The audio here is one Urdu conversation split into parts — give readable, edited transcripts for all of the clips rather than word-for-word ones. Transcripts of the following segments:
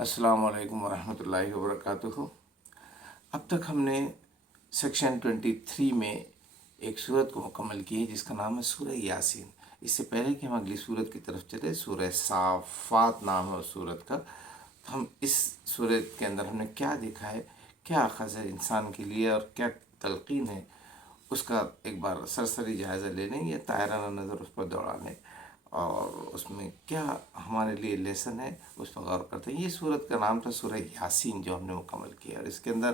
السلام علیکم ورحمۃ اللہ وبرکاتہ۔ اب تک ہم نے سیکشن 23 میں ایک صورت کو مکمل کی ہے جس کا نام ہے سورہ یاسین۔ اس سے پہلے کہ ہم اگلی صورت کی طرف چلے، سورہ صافات نام ہے اس صورت کا، تو ہم اس صورت کے اندر ہم نے کیا دیکھا ہے، کیا اخذ ہے انسان کے لیے اور کیا تلقین ہے، اس کا ایک بار سرسری جائزہ لینے یا طائرانہ نظر اس پر دوڑانے اور اس میں کیا ہمارے لیے لیسن ہے اس پر غور کرتے ہیں۔ یہ صورت کا نام تھا سورہ یاسین جو ہم نے مکمل کیا، اور اس کے اندر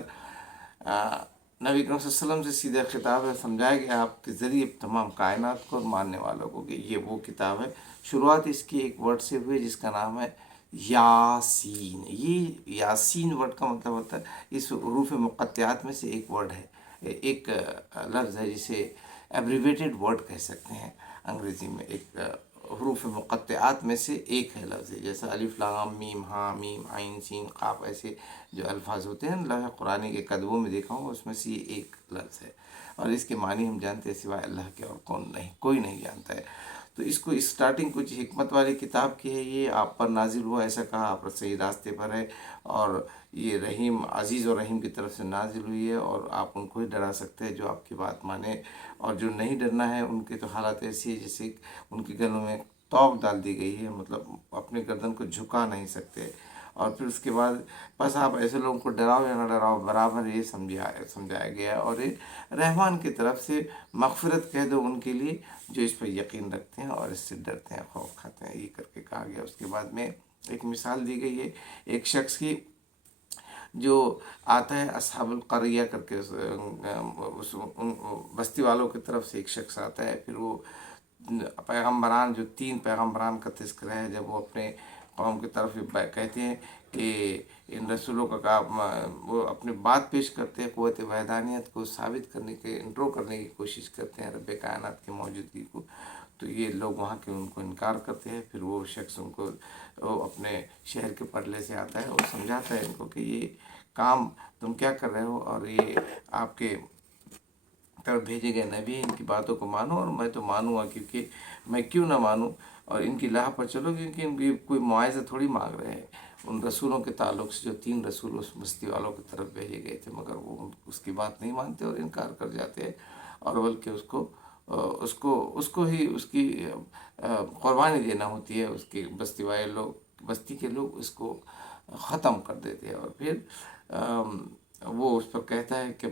نبی کریم صلی اللہ علیہ وسلم سے سیدھا خطاب ہے، سمجھایا گیا آپ کے ذریعے تمام کائنات کو اور ماننے والوں کو کہ یہ وہ کتاب ہے۔ شروعات اس کی ایک ورڈ سے ہوئی جس کا نام ہے یاسین۔ یہ یاسین ورڈ کا مطلب ہوتا ہے، اس حروف مقطعات میں سے ایک ورڈ ہے، ایک لفظ ہے جسے ایبریویٹڈ ورڈ کہہ سکتے ہیں انگریزی میں۔ ایک حروف مقطعات میں سے ایک ہے لفظ ہے، جیسا الف لام میم ہاں میم عین سین قاف، ایسے جو الفاظ ہوتے ہیں لوح قرآن کے کتبوں میں دیکھا ہوں، اس میں سے یہ ایک لفظ ہے، اور اس کے معنی ہم جانتے ہیں سوائے اللہ کے اور کوئی نہیں جانتا ہے۔ تو اس کو اسٹارٹنگ کچھ حکمت والی کتاب کی ہے، یہ آپ پر نازل ہوا، ایسا کہا آپ صحیح راستے پر ہے، اور یہ رحیم عزیز اور رحیم کی طرف سے نازل ہوئی ہے، اور آپ ان کو ہی ڈرا سکتے ہیں جو آپ کی بات مانے، اور جو نہیں ڈرنا ہے ان کے تو حالت ایسی ہے جیسے ان کے گلوں میں توق ڈال دی گئی ہے، مطلب اپنے گردن کو جھکا نہیں سکتے۔ اور پھر اس کے بعد بس آپ ایسے لوگوں کو ڈراؤ یا نہ ڈراؤ برابر یہ سمجھایا گیا ہے، اور یہ رحمان کی طرف سے مغفرت کہہ دو ان کے لیے جو اس پر یقین رکھتے ہیں اور اس سے ڈرتے ہیں، خوف کھاتے ہیں، یہ کر کے کہا گیا۔ اس کے بعد میں ایک مثال دی گئی ہے ایک شخص کی جو آتا ہے اصحاب القریہ کر کے، ان بستی والوں کی طرف سے ایک شخص آتا ہے، پھر وہ پیغمبران جو 3 پیغمبران کا تذکرہ ہے، جب وہ اپنے قوم کی طرف کہتے ہیں کہ ان رسولوں کا کام، وہ اپنی بات پیش کرتے ہیں، قوت وحدانیت کو ثابت کرنے کے انٹرو کرنے کی کوشش کرتے ہیں رب کائنات کی موجودگی کو، تو یہ لوگ وہاں کے ان کو انکار کرتے ہیں۔ پھر وہ شخص ان کو اپنے شہر کے پرلے سے آتا ہے اور سمجھاتا ہے ان کو کہ یہ کام تم کیا کر رہے ہو، اور یہ آپ کے طرف بھیجے گئے نبی، ان کی باتوں کو مانو، اور میں تو مانوں گا، کیونکہ میں کیوں نہ مانوں، اور ان کی راہ پر چلو، کیونکہ ان کی کوئی معاوضہ تھوڑی مانگ رہے ہیں ان رسولوں کے تعلق سے جو 3 رسول اس بستی والوں کی طرف بھیجے گئے تھے، مگر وہ اس کی بات نہیں مانتے اور انکار کر جاتے ہیں، اور بلکہ اس کو ہی اس کی قربانی دینا ہوتی ہے، اس کی بستی کے لوگ اس کو ختم کر دیتے ہیں، اور پھر وہ اس پر کہتا ہے کہ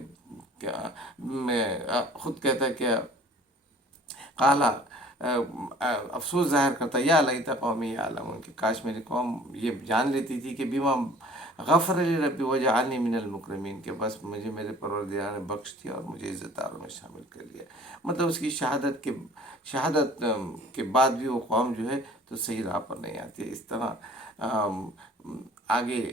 خود کہتا ہے کہ قالا، افسوس ظاہر کرتا ہے، یا لیت قومی یعلمون، کہ کاش میری قوم یہ جان لیتی تھی کہ بما غفر لی ربی وجعلنی من المکرمین، کہ بس مجھے میرے پروردگار نے بخش دیا اور مجھے عزت داروں میں شامل کر لیا۔ مطلب اس کی شہادت کے بعد بھی وہ قوم جو ہے تو صحیح راہ پر نہیں آتی ہے۔ اس طرح آگے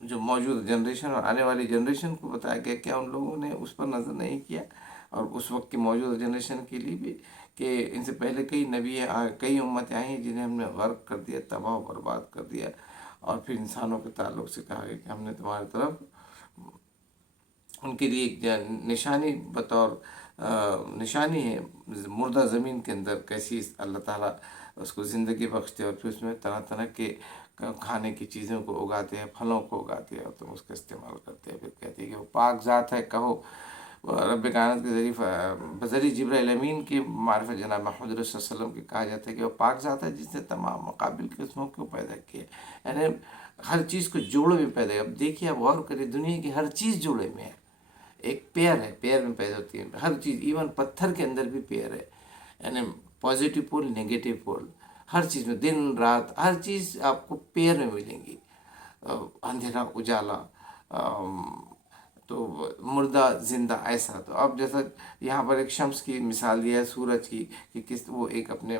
جو موجود جنریشن اور آنے والی جنریشن کو بتایا گیا، کیا ان لوگوں نے اس پر نظر نہیں کیا، اور اس وقت کی موجودہ جنریشن کے لیے بھی، کہ ان سے پہلے کئی امتیں آئی ہیں جنہیں ہم نے غرق کر دیا، تباہ و برباد کر دیا، اور پھر انسانوں کے تعلق سے کہا گیا کہ ہم نے تمہاری طرف ان کے لیے ایک نشانی بطور نشانی ہے مردہ زمین کے اندر کیسی اللہ تعالیٰ اس کو زندگی بخشتے، اور پھر اس میں طرح طرح کے کھانے کی چیزوں کو اگاتے ہیں، پھلوں کو اگاتے ہیں، اور تم اس کا استعمال کرتے ہیں۔ پھر کہتے ہیں کہ وہ پاک ذات ہے، کہو رب کائنات کے ذریعے بذریعہ جبرائیل امین کی معرفت جناب محمد رسول صلی اللہ علیہ وسلم کی کہا جاتا ہے کہ وہ پاک ذات ہے جس نے تمام مقابل قسموں کو پیدا کیے، یعنی ہر چیز کو جوڑے میں پیدا کیا۔ اب دیکھیے، اب غور کریے، دنیا کی ہر چیز جوڑے میں ہے، ایک پیئر ہے، پیئر میں پیدا ہوتی ہے ہر چیز، ایون پتھر کے اندر بھی پیئر ہے، یعنی پازیٹیو پول نگیٹیو پول، ہر چیز میں دن رات ہر چیز آپ کو پیئر میں ملیں گی، اندھیرا اجالا، تو مردہ زندہ، ایسا۔ تو اب جیسا یہاں پر ایک شمس کی مثال دی ہے، سورج کی، کہ وہ ایک اپنے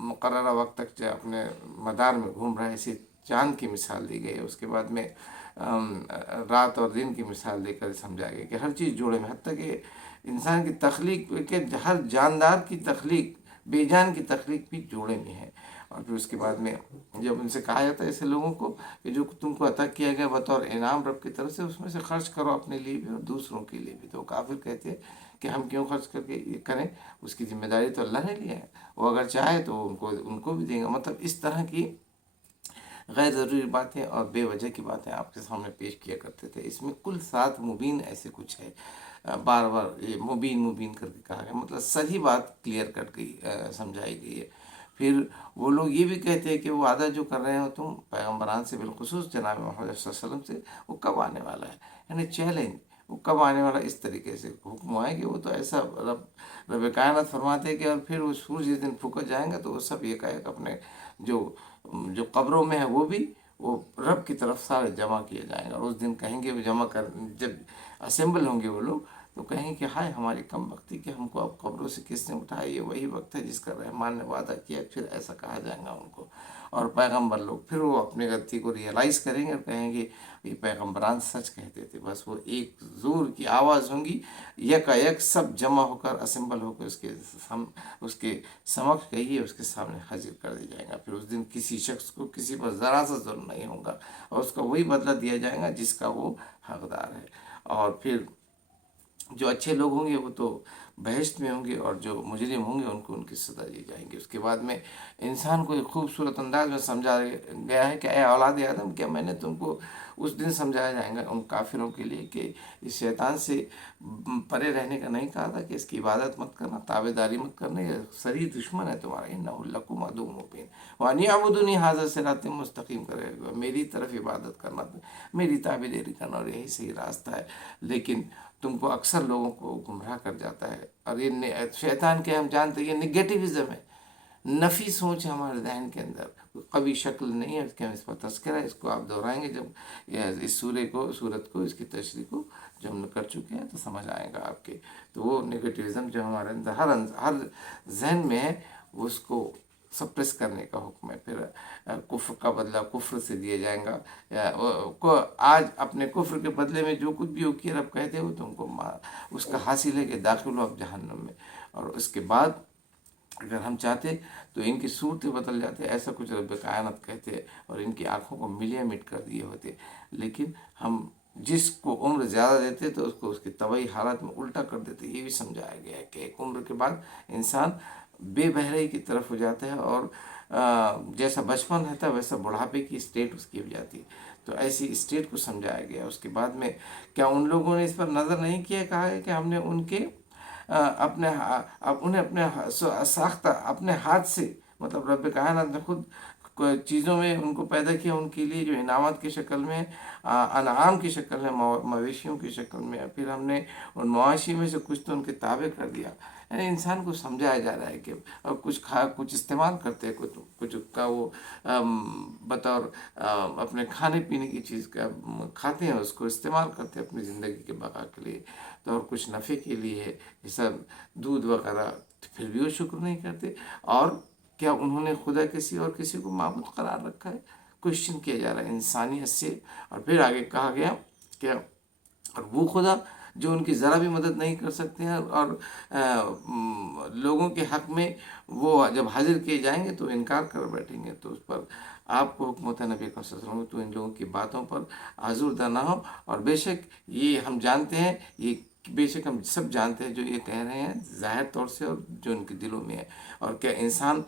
مقررہ وقت تک اپنے مدار میں گھوم رہا ہے، اسی چاند کی مثال دی گئی ہے۔ اس کے بعد میں رات اور دن کی مثال دے کر سمجھا گیا کہ ہر چیز جوڑے میں، حتیٰ کہ انسان کی تخلیق، کہ ہر جاندار کی تخلیق، بے جان کی تخلیق بھی جوڑے میں ہے۔ اور پھر اس کے بعد میں جب ان سے کہا جاتا ہے ایسے لوگوں کو کہ جو تم کو عطا کیا گیا بطور انعام رب کی طرف سے، اس میں سے خرچ کرو اپنے لیے بھی اور دوسروں کے لیے بھی، تو کافر کہتے ہیں کہ ہم کیوں خرچ کر کے یہ کریں، اس کی ذمہ داری تو اللہ نے لیا ہے، وہ اگر چاہے تو ان کو بھی دیں گا۔ مطلب اس طرح کی غیر ضروری باتیں اور بے وجہ کی باتیں آپ کے سامنے پیش کیا کرتے تھے۔ اس میں کل 7 مبین ایسے کچھ ہے، بار بار یہ مبین مبین کر کے کہا گیا، مطلب صحیح بات کلیئر کٹ گئی، سمجھائی گئی ہے۔ پھر وہ لوگ یہ بھی کہتے ہیں کہ وہ وعدہ جو کر رہے ہو تم پیغمبران سے، بالخصوص جناب محمد صلی اللہ علیہ وسلم سے، وہ کب آنے والا ہے، یعنی چیلنج، وہ کب آنے والا، اس طریقے سے حکم آئے کہ وہ تو ایسا رب کائنات فرماتے ہیں کہ اور پھر وہ سورج جس دن پھونکا جائیں گا تو وہ سب یہ کہے کہ اپنے جو جو قبروں میں ہے وہ بھی وہ رب کی طرف سارے جمع کیے جائیں گے، اور اس دن کہیں گے وہ جمع کر، جب اسمبل ہوں گے وہ لوگ تو کہیں کہ ہائے ہماری کم بختی کہ ہم کو اب قبروں سے کس نے اٹھایا، یہ وہی وقت ہے جس کا رحمان نے وعدہ کیا، پھر ایسا کہا جائے گا ان کو، اور پیغمبر لوگ پھر وہ اپنی غلطی کو ریئلائز کریں گے اور کہیں گے یہ پیغمبران سچ کہتے تھے، بس وہ ایک زور کی آواز ہوں گی، یک سب جمع ہو کر اسمبل ہو کر اس کے سمکھ کہیے اس کے سامنے حاضر کر دیا جائے گا۔ پھر اس دن کسی شخص کو کسی پر ذرا سا ظلم نہیں ہوگا، اور اس کا وہی بدلہ دیا جائے گا جس کا وہ حقدار ہے، اور پھر جو اچھے لوگ ہوں گے وہ تو بہشت میں ہوں گے، اور جو مجرم ہوں گے ان کو ان کی سزا دی جائیں گی۔ اس کے بعد میں انسان کو ایک خوبصورت انداز میں سمجھا گیا ہے کہ اے اولاد آدم، کیا میں نے تم کو اس دن سمجھایا جائے گا ان کافروں کے لیے کہ اس شیطان سے پرے رہنے کا نہیں کہا تھا، کہ اس کی عبادت مت کرنا، تابع داری مت کرنا، یہ صریح دشمن ہے تمہارا، انہ لکم عدو مبین وان اعبدونی ھذا صراط مستقیم، کرے گا میری طرف عبادت کرنا، میری تابع داری کرنا، اور یہی صحیح راستہ ہے، لیکن تم کو اکثر لوگوں کو گمراہ کر جاتا ہے۔ اور یہ شیطان کے ہم جانتے ہیں یہ نگیٹیوزم ہے، نفی سوچ ہے ہمارے ذہن کے اندر، کبھی شکل نہیں ہے اس کے، ہم اس پر تذکرہ ہے، اس کو آپ دہرائیں گے جب اس سورت کو اس کی تشریح کو جو ہم نے کر چکے ہیں تو سمجھ آئے گا آپ کے۔ تو وہ نگیٹیوزم جو ہمارے اندر ہر ذہن میں ہے اس کو سپریس کرنے کا حکم ہے۔ پھر کفر کا بدلہ کفر سے دیا جائے گا، آج اپنے کفر کے بدلے میں جو کچھ بھی ہو کیا رب کہتے ہو تم کو اس کا حاصل ہے کہ داخل ہو اب جہنم میں، اور اس کے بعد اگر ہم چاہتے تو ان کی صورتیں بدل جاتے، ایسا کچھ رب کائنات کہتے، اور ان کی آنکھوں کو ملیے مٹ کر دیے ہوتے، لیکن ہم جس کو عمر زیادہ دیتے تو اس کو اس کی طبعی حالت میں الٹا کر دیتے۔ یہ بھی سمجھایا گیا ہے کہ ایک عمر کے بعد انسان بے بہرائی کی طرف ہو جاتا ہے، اور جیسا بچپن رہتا ہے ویسا بڑھاپے کی اسٹیٹ اس کی ہو جاتی ہے، تو ایسی اسٹیٹ کو سمجھایا گیا۔ اس کے بعد میں کیا ان لوگوں نے اس پر نظر نہیں کیا، کہا ہے کہ ہم نے ان کے انہیں اپنے ساختہ اپنے ہاتھ سے، مطلب رب کائنات نے خود چیزوں میں ان کو پیدا کیا، ان کے لیے جو انعامات کی شکل میں، انعام کی شکل میں، مویشیوں کی شکل میں، پھر ہم نے ان مواشی میں سے کچھ تو ان کے تابع کر دیا، یعنی انسان کو سمجھایا جا رہا ہے کہ اور کچھ استعمال کرتے ہیں، کچھ کا وہ بطور اپنے کھانے پینے کی چیز کا کھاتے ہیں، اس کو استعمال کرتے ہیں اپنی زندگی کے بقا کے لیے، تو اور کچھ نفع کے لیے جیسا دودھ وغیرہ، پھر بھی وہ شکر نہیں کرتے۔ اور کیا انہوں نے خدا کسی کو معبود قرار رکھا ہے؟ کوشچن کیا جا رہا ہے انسانیت سے، اور پھر آگے کہا گیا کہ اور وہ خدا جو ان کی ذرا بھی مدد نہیں کر سکتے ہیں، اور لوگوں کے حق میں وہ جب حاضر کیے جائیں گے تو انکار کر بیٹھیں گے، تو اس پر آپ کو حکم ہوتا ہے نبی صلی اللہ علیہ وسلم تو ان لوگوں کی باتوں پر آزردہ نہ ہو، اور بے شک یہ ہم جانتے ہیں، یہ بے شک ہم سب جانتے ہیں جو یہ کہہ رہے ہیں ظاہر طور سے اور جو ان کے دلوں میں ہے۔ اور کیا انسان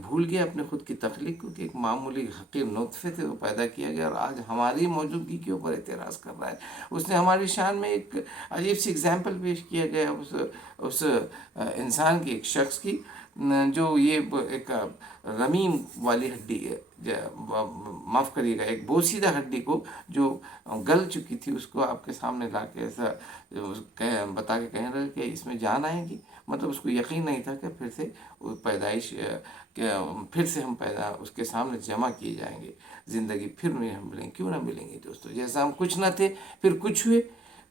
بھول گیا اپنے خود کی تخلیق کو، کہ ایک معمولی حقیر نطفے سے وہ پیدا کیا گیا، اور آج ہماری موجودگی کے اوپر اعتراض کر رہا ہے۔ اس نے ہماری شان میں ایک عجیب سی اگزامپل پیش کیا گیا اس انسان کی، ایک شخص کی، جو یہ ایک رمیم والی ہڈی ہے، معاف کریے گا، ایک بوسیدہ ہڈی کو جو گل چکی تھی، اس کو آپ کے سامنے لا کے ایسا بتا کے کہہ رہے کہ اس میں جان آئے گی، مطلب اس کو یقین نہیں تھا کہ پھر سے پیدائش، کہ پھر سے ہم اس کے سامنے جمع کیے جائیں گے، زندگی پھر نہیں ہم ملیں گے، کیوں نہ ملیں گے دوستو؟ جیسا ہم کچھ نہ تھے پھر کچھ ہوئے،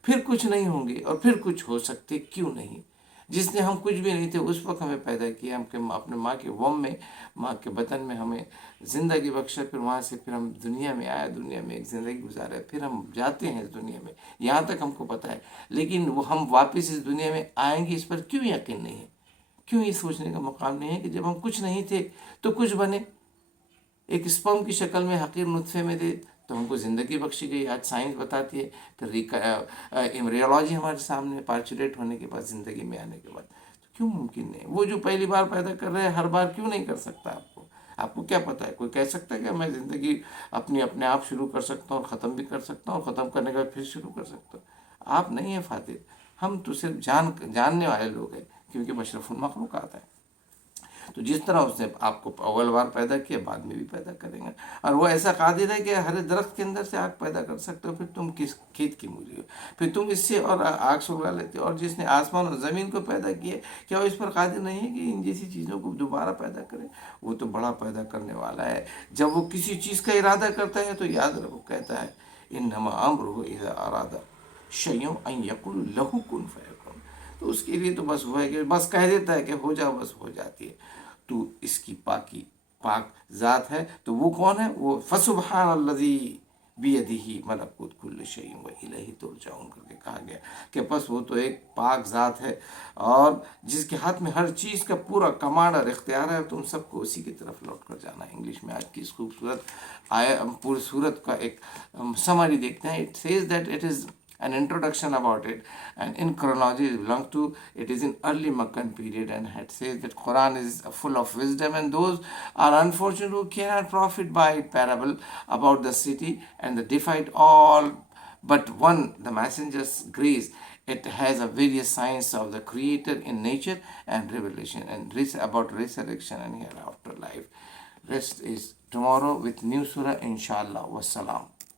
پھر کچھ نہیں ہوں گے، اور پھر کچھ ہو سکتے، کیوں نہیں؟ جس نے ہم کچھ بھی نہیں تھے اس وقت ہمیں پیدا کیا، ہم اپنے ماں کے وم میں، ماں کے بطن میں ہمیں زندگی بخشا، پھر وہاں سے پھر ہم دنیا میں آئے، دنیا میں ایک زندگی گزارے، پھر ہم جاتے ہیں اس دنیا میں، یہاں تک ہم کو پتہ ہے، لیکن وہ ہم واپس اس دنیا میں آئیں گے اس پر کیوں یقین نہیں ہے؟ کیوں یہ سوچنے کا مقام نہیں ہے کہ جب ہم کچھ نہیں تھے تو کچھ بنے، ایک اسپرم کی شکل میں حقیر نطفے میں دے تو ہم کو زندگی بخشی گئی، آج سائنس بتاتی ہے، پھر ایمبریولوجی ہمارے سامنے، پارچولیٹ ہونے کے بعد زندگی میں آنے کے بعد، تو کیوں ممکن نہیں؟ وہ جو پہلی بار پیدا کر رہے ہیں ہر بار کیوں نہیں کر سکتا آپ کو؟ آپ کو کیا پتہ ہے؟ کوئی کہہ سکتا ہے کہ میں زندگی اپنے آپ شروع کر سکتا ہوں اور ختم بھی کر سکتا ہوں اور ختم کرنے کے بعد پھر شروع کر سکتا ہوں؟ آپ نہیں ہیں فاتح، ہم تو صرف جاننے والے لوگ ہیں، کیونکہ مشرف المخلوقات ہیں۔ تو جس طرح اس نے آپ کو اول بار پیدا کیا، بعد میں بھی پیدا کریں گے، اور وہ ایسا قادر ہے کہ ہر درخت کے اندر سے آگ پیدا کر سکتے ہو، پھر تم کس کھیت کی مولی ہو؟ پھر تم اس سے اور آگ سلگا لیتے ہو۔ اور جس نے آسمان اور زمین کو پیدا کیا، کیا وہ اس پر قادر نہیں ہے کہ ان جیسی چیزوں کو دوبارہ پیدا کرے؟ وہ تو بڑا پیدا کرنے والا ہے۔ جب وہ کسی چیز کا ارادہ کرتا ہے تو یاد رکھو، کہتا ہے انما امرہ اذا اراد شیئا ان یقول لہ کن فیکن۔ تو اس کے لیے تو بس وہ ہے کہ بس کہہ دیتا ہے کہ ہو جا، بس ہو جاتی ہے۔ تو اس کی پاک ذات ہے، تو وہ کون ہے؟ وہ فسبحان الذی بیدہ ملکوت کل شیء والیہ ترجعون کر کے کہا گیا کہ بس وہ تو ایک پاک ذات ہے اور جس کے ہاتھ میں ہر چیز کا پورا کمانڈ اور اختیار ہے، اور تم سب کو اسی کی طرف لوٹ کر جانا ہے۔ انگلش میں آج کی اس خوبصورت پوری صورت کا ایک سمری دیکھتے ہیں۔ It says that it is an introduction about it, and in chronology it belongs to, it is in early Meccan period, and it says that Quran is full of wisdom, and those are unfortunate who cannot profit by parable about the city and the defied all but one, the messenger's grace. It has a various signs of the creator in nature and revelation, and about resurrection and hereafter life. Rest is tomorrow with new surah, inshallah. Wassalam.